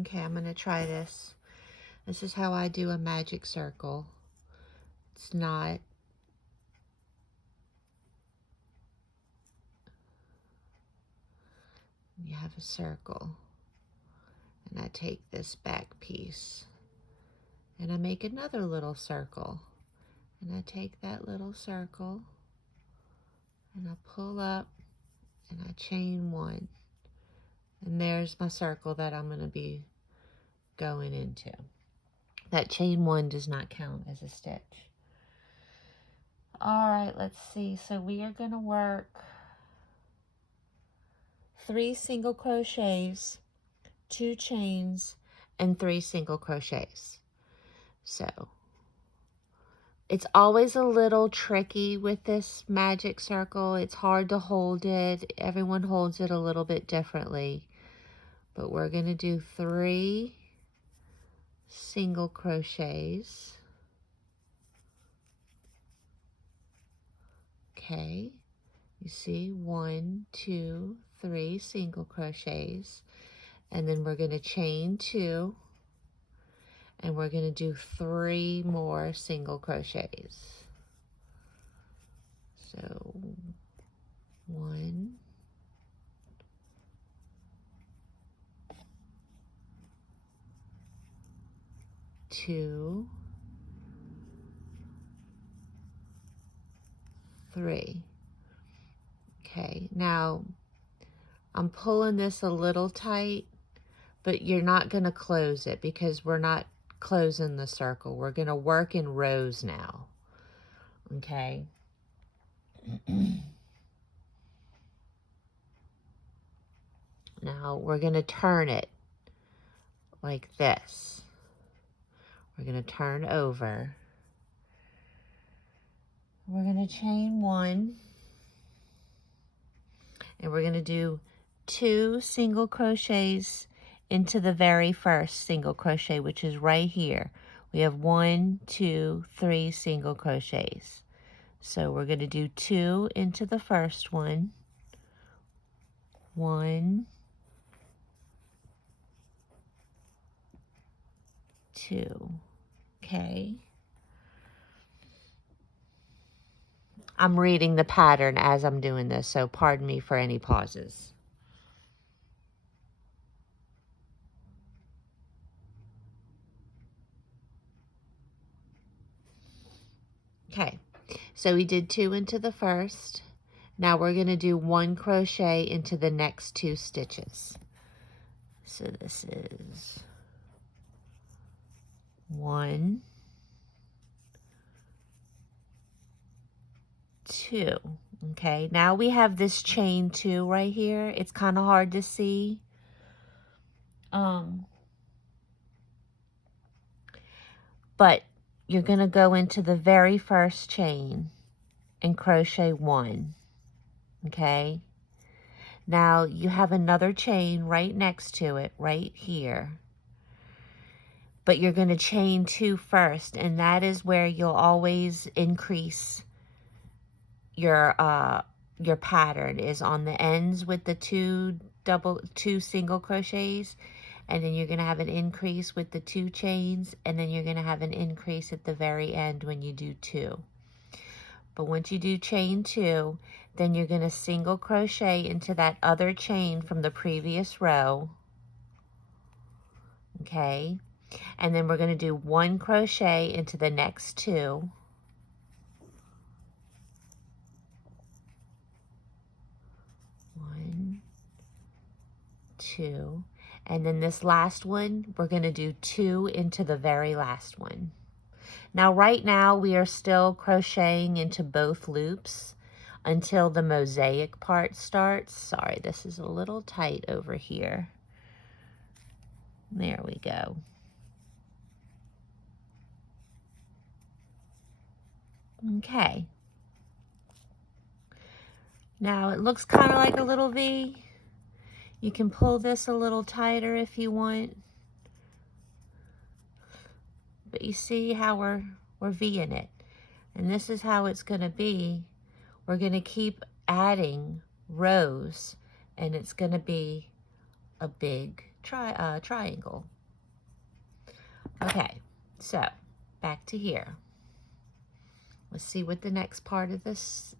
Okay, I'm going to try this. This is how I do a magic circle. It's not... You have a circle. And I take this back piece. And I make another little circle. And I take that little circle. And I pull up. And I chain one. And there's my circle that I'm going to be going into. That chain one does not count as a stitch. All right, let's see. So we are going to work 3 single crochets, 2 chains, and 3 single crochets. So it's always a little tricky with this magic circle. It's hard to hold it. Everyone holds it a little bit differently. But we're going to do 3 single crochets. Okay, you see 1, 2, 3 single crochets, and then we're going to chain 2, and we're going to do 3 more single crochets. So 1, 2, 3. Okay, now I'm pulling this a little tight, but you're not going to close it because we're not closing the circle. We're going to work in rows now. Okay. Now we're going to turn it like this. We're going to turn over. We're going to chain 1. And we're going to do 2 single crochets into the very first single crochet, which is right here. We have 1, 2, 3 single crochets. So we're going to do 2 into the first one. 1, 2. Okay. I'm reading the pattern as I'm doing this, so pardon me for any pauses. Okay, so we did 2 into the first. Now we're going to do 1 crochet into the next 2 stitches. So this is 1, 2. Okay, now we have this chain 2 right here. It's kind of hard to see. But you're going to go into the very first chain and crochet 1. Okay, now you have another chain right next to it, right here. But you're going to chain 2 first, and that is where you'll always increase your pattern, is on the ends with the 2 single crochets, and then you're going to have an increase with the 2 chains, and then you're going to have an increase at the very end when you do 2. But once you do chain 2, then you're going to single crochet into that other chain from the previous row. Okay, and then we're going to do 1 crochet into the next 2. 1, 2, and then this last one, we're going to do 2 into the very last one. Now, right now, we are still crocheting into both loops until the mosaic part starts. Sorry, this is a little tight over here. There we go. Okay. Now, it looks kind of like a little V. You can pull this a little tighter if you want. But you see how we're V'ing it. And this is how it's going to be. We're going to keep adding rows, and it's going to be a big triangle. Okay, so back to here. Let's see what the next part of this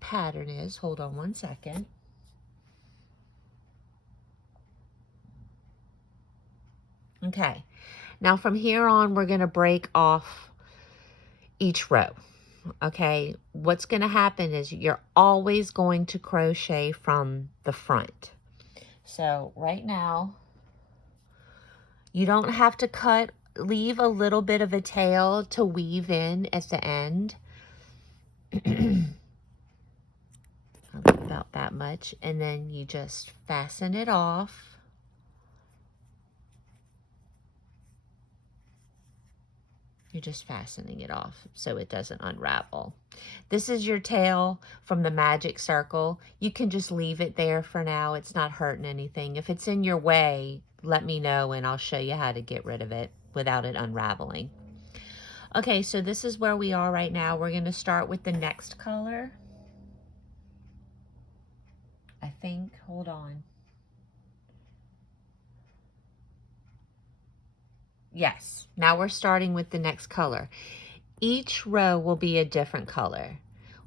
pattern is. Hold on one second. Okay, now from here on, we're going to break off each row. Okay, what's going to happen is you're always going to crochet from the front. So right now, you don't have to cut, leave a little bit of a tail to weave in at the end. About that much, and then you just fasten it off. You're just fastening it off so it doesn't unravel. This is your tail from the magic circle. You can just leave it there for now. It's not hurting anything. If it's in your way, let me know and I'll show you how to get rid of it without it unraveling. Okay, so this is where we are right now. We're going to start with the next color. I think, hold on. Yes, now we're starting with the next color. Each row will be a different color.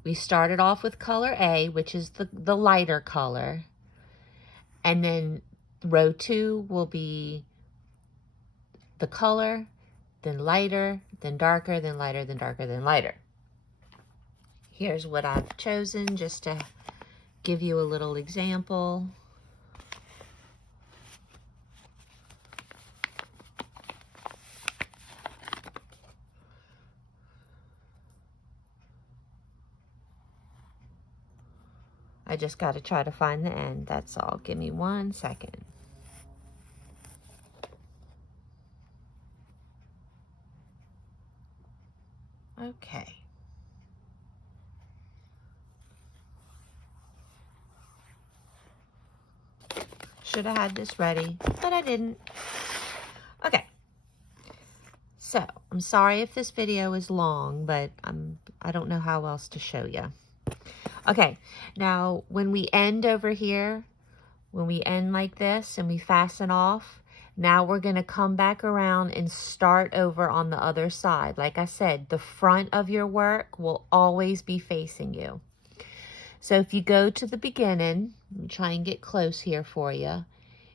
We started off with color A, which is the lighter color. And then row 2 will be the color, then lighter, then darker, then lighter, then darker, then lighter. Here's what I've chosen just to give you a little example. I just got to try to find the end, that's all. Give me 1 second. Okay. Should have had this ready, but I didn't. Okay. So, I'm sorry if this video is long, but I don't know how else to show you. Okay, now when we end over here, when we end like this and we fasten off, now we're going to come back around and start over on the other side. Like I said, the front of your work will always be facing you. So if you go to the beginning, let me try and get close here for you.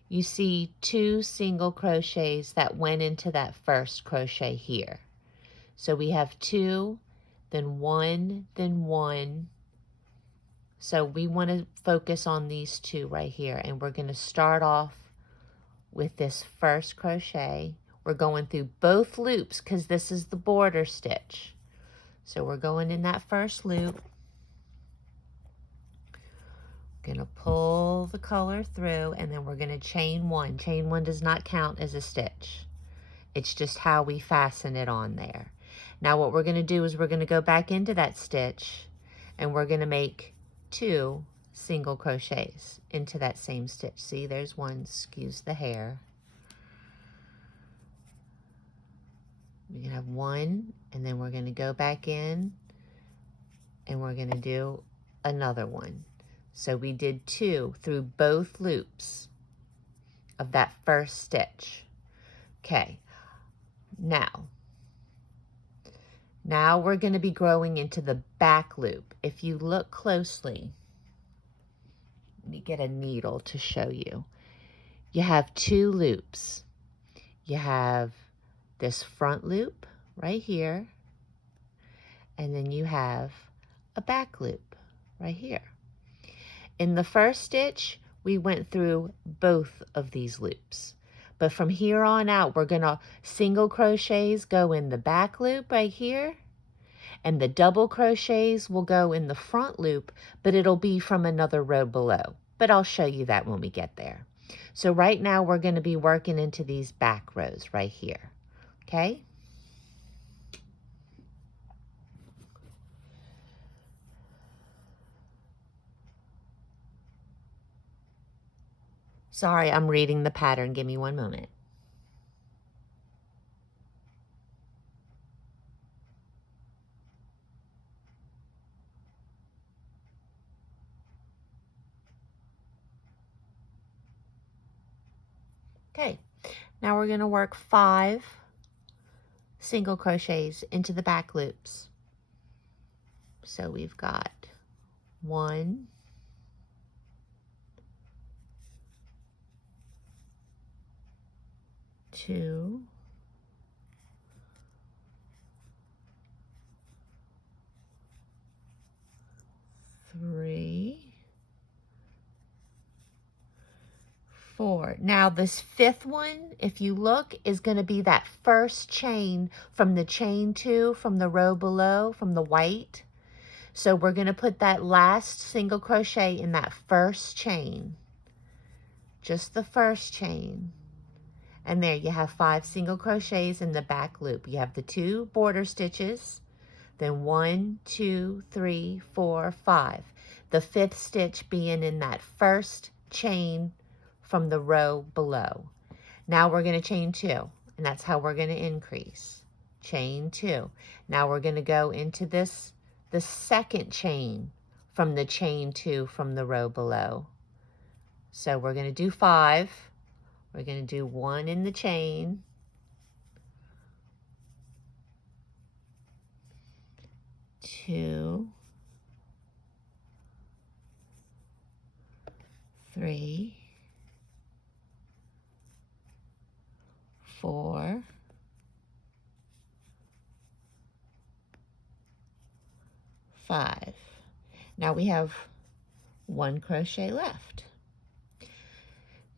You see 2 single crochets that went into that first crochet here. So we have 2, then 1, then 1. So we want to focus on these 2 right here, and we're going to start off with this first crochet. We're going through both loops because this is the border stitch. So we're going in that first loop. Going to pull the color through, and then we're going to chain 1. Chain 1 does not count as a stitch. It's just how we fasten it on there. Now what we're going to do is we're going to go back into that stitch, and we're going to make 2 single crochets into that same stitch. See, there's one, excuse the hair. We're going to have 1, and then we're going to go back in, and we're going to do another one. So we did 2 through both loops of that first stitch. Okay, now we're going to be growing into the back loop. If you look closely, let me get a needle to show you. You have 2 loops. You have this front loop right here, and then you have a back loop right here. In the first stitch, we went through both of these loops. But from here on out, we're going to single crochets go in the back loop right here, and the double crochets will go in the front loop, but it'll be from another row below. But I'll show you that when we get there. So right now, we're going to be working into these back rows right here. Okay? Sorry, I'm reading the pattern. Give me 1 moment. Okay, now we're going to work 5 single crochets into the back loops. So we've got 1, 2, 3, 4. Now this 5th one, if you look, is going to be that first chain from the chain 2 from the row below, from the white. So we're going to put that last single crochet in that first chain, just the first chain. And there you have 5 single crochets in the back loop. You have the 2 border stitches, then 1, 2, 3, 4, 5. The 5th stitch being in that first chain from the row below. Now we're going to chain 2, and that's how we're going to increase. Chain 2. Now we're going to go into the second chain from the chain 2 from the row below. So we're going to do 5. We're going to do 1 in the chain, 2, 3, 4, 5. Now we have 1 crochet left.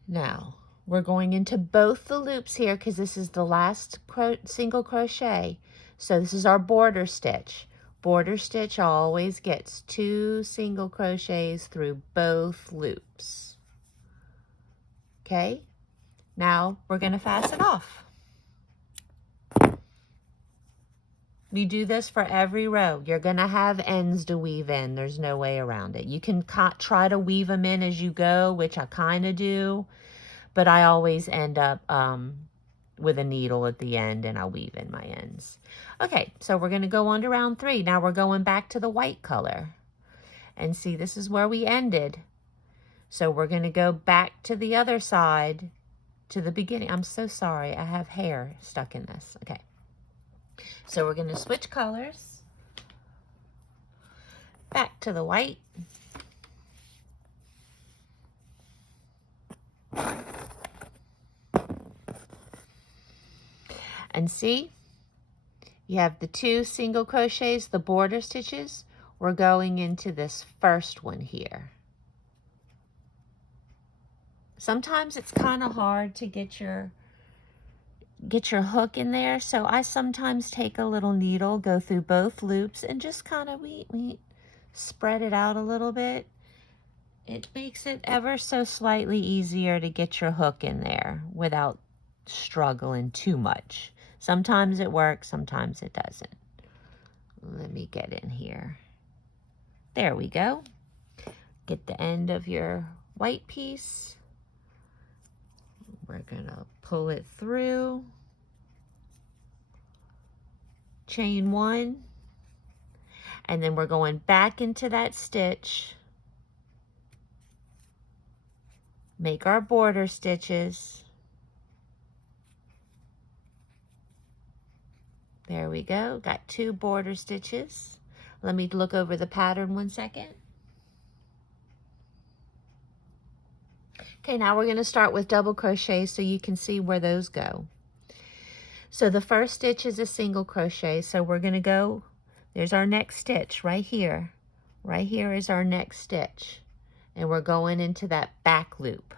Now we're going into both the loops here because this is the last single crochet. So this is our border stitch. Border stitch always gets 2 single crochets through both loops. Okay, now we're going to fasten off. We do this for every row. You're going to have ends to weave in. There's no way around it. You can try to weave them in as you go, which I kind of do, but I always end up with a needle at the end and I'll weave in my ends. Okay, so we're going to go on to round 3. Now we're going back to the white color. And see, this is where we ended. So we're going to go back to the other side to the beginning. I'm so sorry. I have hair stuck in this. Okay. So we're going to switch colors. Back to the white. And see, you have the 2 single crochets, the border stitches. We're going into this first one here. Sometimes it's kind of hard to get your hook in there, so I sometimes take a little needle, go through both loops, and just kind of spread it out a little bit. It makes it ever so slightly easier to get your hook in there without struggling too much. Sometimes it works, sometimes it doesn't. Let me get in here. There we go. Get the end of your white piece. We're going to pull it through. Chain 1. And then we're going back into that stitch. Make our border stitches. There we go. Got 2 border stitches. Let me look over the pattern 1 second. Okay, now we're going to start with double crochet so you can see where those go. So the first stitch is a single crochet, so we're going to go, there's our next stitch right here. Right here is our next stitch. And we're going into that back loop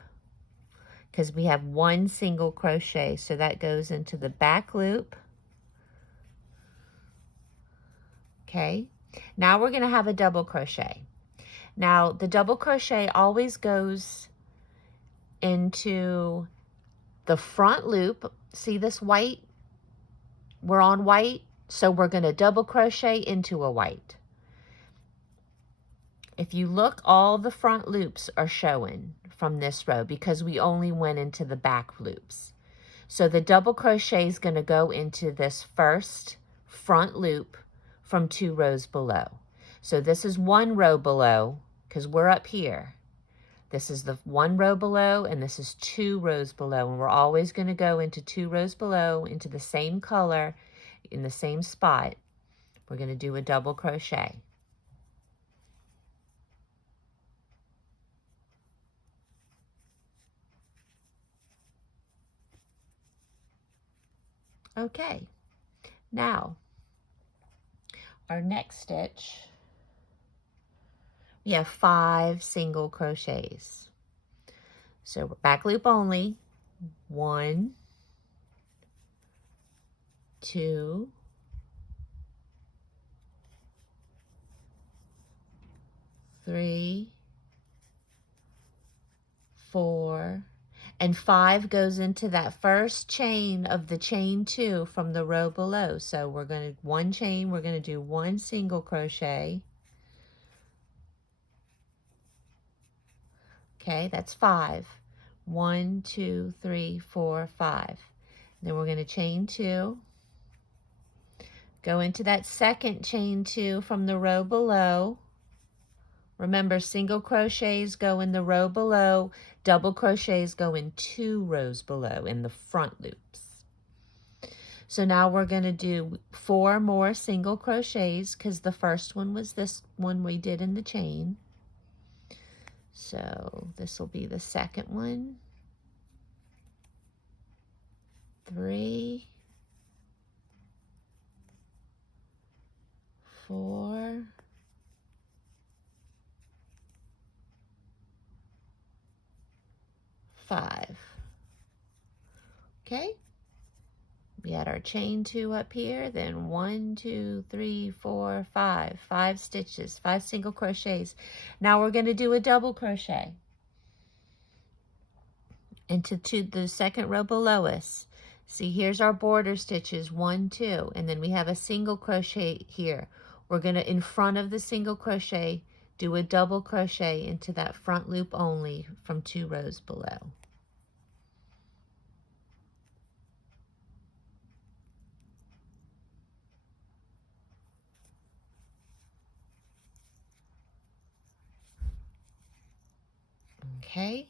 because we have 1 single crochet, so that goes into the back loop. Okay, now we're going to have a double crochet. Now the double crochet always goes into the front loop. See this white? We're on white, so we're going to double crochet into a white. If you look, all the front loops are showing from this row because we only went into the back loops. So the double crochet is going to go into this first front loop from 2 rows below. So this is 1 row below because we're up here. This is the 1 row below, and this is 2 rows below. And we're always going to go into 2 rows below, into the same color, in the same spot. We're going to do a double crochet. Okay, now our next stitch, we have 5 single crochets. So back loop only, 1, 2, 3, 4, and 5 goes into that first chain of the chain 2 from the row below. So we're going to, 1 chain, we're going to do 1 single crochet. Okay, that's 5. 1, 2, 3, 4, 5. Then we're going to chain 2. Go into that second chain 2 from the row below. Remember, single crochets go in the row below, double crochets go in 2 rows below in the front loops. So now we're going to do 4 more single crochets because the first one was this one we did in the chain. So this will be the second one. 3, 4, 5. Okay, we had our chain 2 up here, then 1, 2, 3, 4, 5. 5 stitches, 5 single crochets. Now we're going to do a double crochet into the second row below us. See, here's our border stitches, 1, 2, and then we have a single crochet here. We're going to, in front of the single crochet, do a double crochet into that front loop only from 2 rows below. Okay,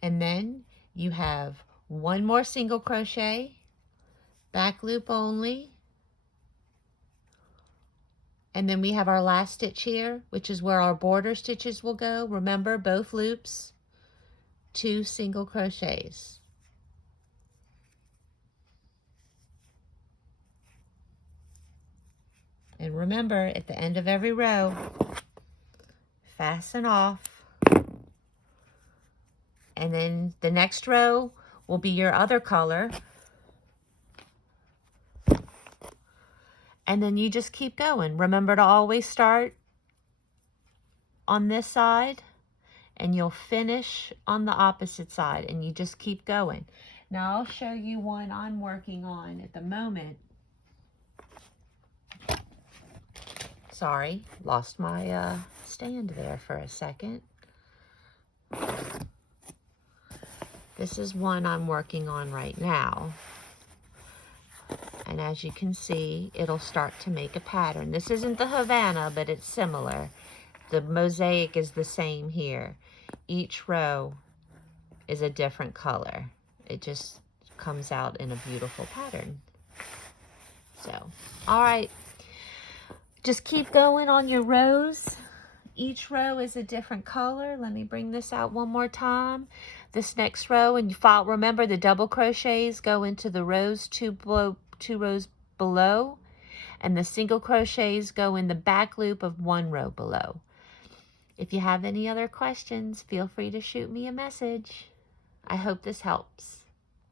and then you have 1 more single crochet, back loop only, and then we have our last stitch here, which is where our border stitches will go. Remember, both loops, 2 single crochets. And remember, at the end of every row, fasten off. And then the next row will be your other color. And then you just keep going. Remember to always start on this side and you'll finish on the opposite side, and you just keep going. Now I'll show you one I'm working on at the moment. Sorry, lost my stand there for a second. This is one I'm working on right now. And as you can see, it'll start to make a pattern. This isn't the Havana, but it's similar. The mosaic is the same here. Each row is a different color. It just comes out in a beautiful pattern. So, all right. Just keep going on your rows. Each row is a different color. Let me bring this out one more time. This next row, and you follow, remember the double crochets go into the rows two rows below, and the single crochets go in the back loop of 1 row below. If you have any other questions, feel free to shoot me a message. I hope this helps.